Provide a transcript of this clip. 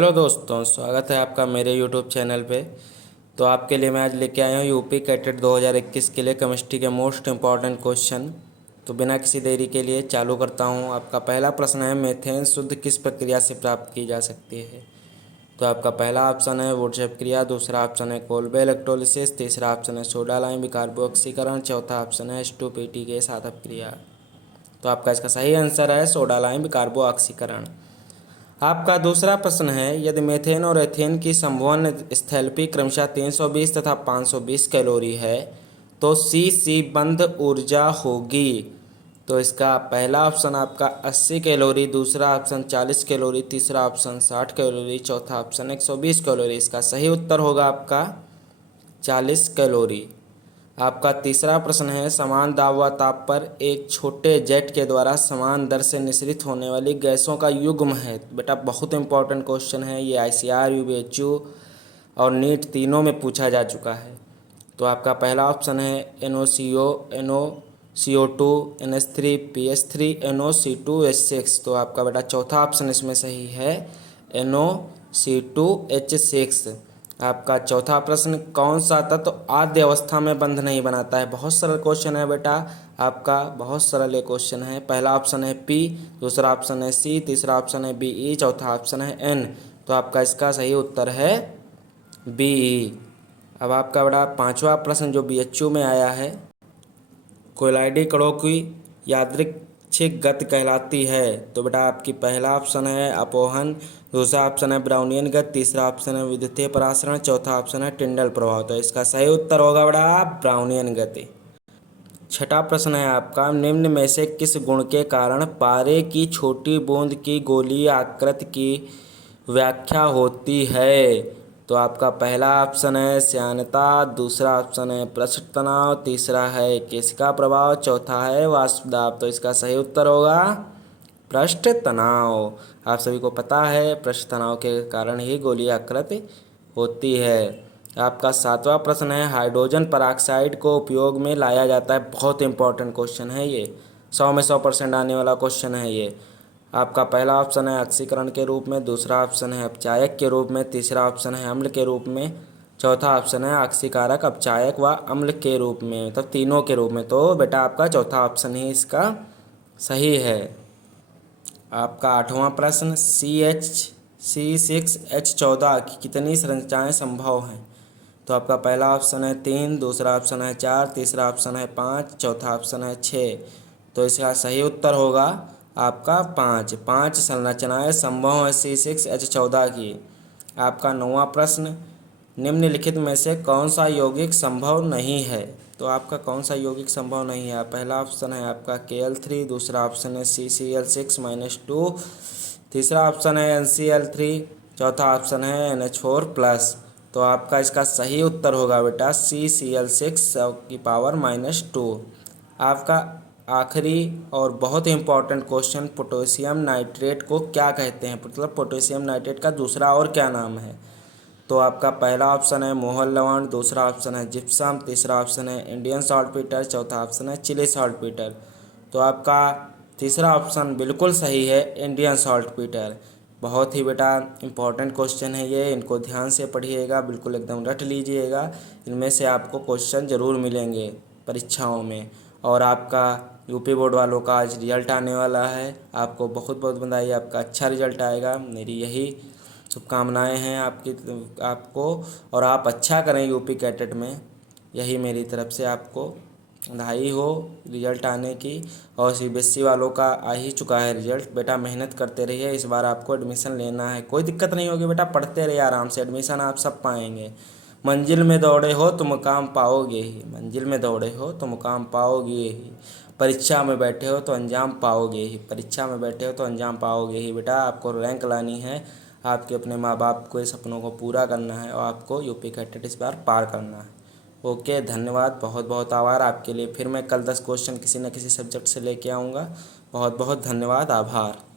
Hello दोस्तों, स्वागत है आपका मेरे यूट्यूब चैनल पे। तो आपके लिए मैं आज लेके आया हूँ यूपी कैटेट 2021 के लिए केमिस्ट्री के मोस्ट इम्पॉर्टेंट क्वेश्चन। तो बिना किसी देरी के लिए चालू करता हूँ। आपका पहला प्रश्न है, मीथेन शुद्ध किस प्रक्रिया से प्राप्त की जा सकती है। तो आपका पहला ऑप्शन है वुडचेफ क्रिया, दूसरा ऑप्शन है कोल्बे इलेक्ट्रोलिसिस, तीसरा ऑप्शन है सोडा लाइम बिकार्बोक्सीकरण, चौथा ऑप्शन है H2PT के साथ अपक्रिया। तो आपका इसका सही आंसर है सोडा लाइम बिकार्बोक्सीकरण। आपका दूसरा प्रश्न है, यदि मीथेन और एथेन की संवहन स्थैल्पी क्रमशः 320 तथा 520 कैलोरी है तो सी बंध ऊर्जा होगी। तो इसका पहला ऑप्शन आपका 80 कैलोरी, दूसरा ऑप्शन 40 कैलोरी, तीसरा ऑप्शन 60 कैलोरी, चौथा ऑप्शन 120 कैलोरी। इसका सही उत्तर होगा आपका 40 कैलोरी। आपका तीसरा प्रश्न है, समान दाब व ताप पर एक छोटे जेट के द्वारा समान दर से निःसरित होने वाली गैसों का युग्म है। बेटा बहुत इंपॉर्टेंट क्वेश्चन है ये, ICR, UBHU और नीट तीनों में पूछा जा चुका है। तो आपका पहला ऑप्शन है NOCO, NOCO2, NH3, PH3, NOC2H6। तो आपका बेटा चौथा ऑप्शन इसमें सही है NOC2H6। आपका चौथा प्रश्न, कौन सा तत्व आद्य अवस्था में बंध नहीं बनाता है। बहुत सरल क्वेश्चन है बेटा, आपका बहुत सरल ये क्वेश्चन है। पहला ऑप्शन है P, दूसरा ऑप्शन है C, तीसरा ऑप्शन है BE, चौथा ऑप्शन है N। तो आपका इसका सही उत्तर है BE। अब आपका बेटा पांचवा प्रश्न जो BHU में आया है, कोयलाइडी कणों की यादृच्छिक गति कहलाती है। तो बेटा आपकी पहला ऑप्शन है अपोहन, दूसरा ऑप्शन है ब्राउनियन गति, तीसरा ऑप्शन है विद्युतीय परासरण, चौथा ऑप्शन है टिंडल प्रभाव। तो इसका सही उत्तर होगा बेटा ब्राउनियन गति। छठा प्रश्न है आपका, निम्न में से किस गुण के कारण पारे की छोटी बूंद की गोलीय आकृति की व्याख्या होती है। तो आपका पहला ऑप्शन है श्यानता, दूसरा ऑप्शन है पृष्ठ तनाव, तीसरा है केशिका प्रभाव, चौथा है वाष्प दाब। तो इसका सही उत्तर होगा पृष्ठ तनाव। आप सभी को पता है पृष्ठ तनाव के कारण ही गोलीय आकृति होती है। आपका सातवां प्रश्न है, हाइड्रोजन पेरोक्साइड को उपयोग में लाया जाता है। बहुत इंपॉर्टेंट क्वेश्चन है ये, 100 में 100% आने वाला क्वेश्चन है ये। आपका पहला ऑप्शन है ऑक्सीकरण के रूप में, दूसरा ऑप्शन है अपचायक के रूप में, तीसरा ऑप्शन है अम्ल के रूप में, चौथा ऑप्शन है ऑक्सीकारक, अपचायक व अम्ल के रूप में, मतलब तीनों के रूप में। तो बेटा आपका चौथा ऑप्शन ही इसका सही है। आपका आठवां प्रश्न, CH6H14 की कितनी संरचनाएं संभव हैं। तो आपका पहला ऑप्शन है 3, दूसरा ऑप्शन है 4, तीसरा ऑप्शन है 5, चौथा ऑप्शन है 6। तो इसका सही उत्तर होगा आपका 5 संरचनाएं संभव है C6H14 की। आपका नौवां प्रश्न, निम्नलिखित में से कौन सा यौगिक संभव नहीं है। तो आपका कौन सा यौगिक संभव नहीं है। पहला ऑप्शन है आपका KL3, दूसरा ऑप्शन है CCl6-2, तीसरा ऑप्शन है NCl3, चौथा ऑप्शन है NH4+। तो आपका इसका सही उत्तर होगा बेटा CCl6⁻²। आपका आखिरी और बहुत ही इंपॉर्टेंट क्वेश्चन, पोटेशियम नाइट्रेट को क्या कहते हैं, मतलब पोटेशियम नाइट्रेट का दूसरा और क्या नाम है। तो आपका पहला ऑप्शन है मोहर लवण, दूसरा ऑप्शन है जिप्सम, तीसरा ऑप्शन है इंडियन सॉल्टपीटर, चौथा ऑप्शन है चिली सॉल्टपीटर। तो आपका तीसरा ऑप्शन बिल्कुल सही है, इंडियन सॉल्टपीटर। बहुत ही बेटा इंपॉर्टेंट क्वेश्चन है ये, इनको ध्यान से पढ़िएगा, बिल्कुल एकदम रट लीजिएगा। इनमें से आपको क्वेश्चन ज़रूर मिलेंगे परीक्षाओं में। और आपका यूपी बोर्ड वालों का आज रिजल्ट आने वाला है, आपको बहुत बहुत बधाई, आपका अच्छा रिजल्ट आएगा। मेरी यही शुभकामनाएं हैं आपको, और आप अच्छा करें यूपी कैटेट में, यही मेरी तरफ से आपको बधाई हो रिजल्ट आने की। और CBSE वालों का आ ही चुका है रिजल्ट। बेटा मेहनत करते रहिए, इस बार आपको एडमिशन लेना है, कोई दिक्कत नहीं होगी बेटा, पढ़ते रहिए आराम से, एडमिशन आप सब पाएंगे। मंजिल में दौड़े हो तो मुकाम पाओगे ही, मंजिल में दौड़े हो तो मुकाम पाओगे ही, परीक्षा में बैठे हो तो अंजाम पाओगे ही, परीक्षा में बैठे हो तो अंजाम पाओगे ही। बेटा आपको रैंक लानी है, आपके अपने माँ बाप के सपनों को पूरा करना है, और आपको यूपी कैटेट इस बार पार करना है। ओके, धन्यवाद, बहुत बहुत आभार आपके लिए। फिर मैं कल 10 क्वेश्चन किसी न किसी सब्जेक्ट से लेके आऊँगा। बहुत बहुत धन्यवाद, आभार।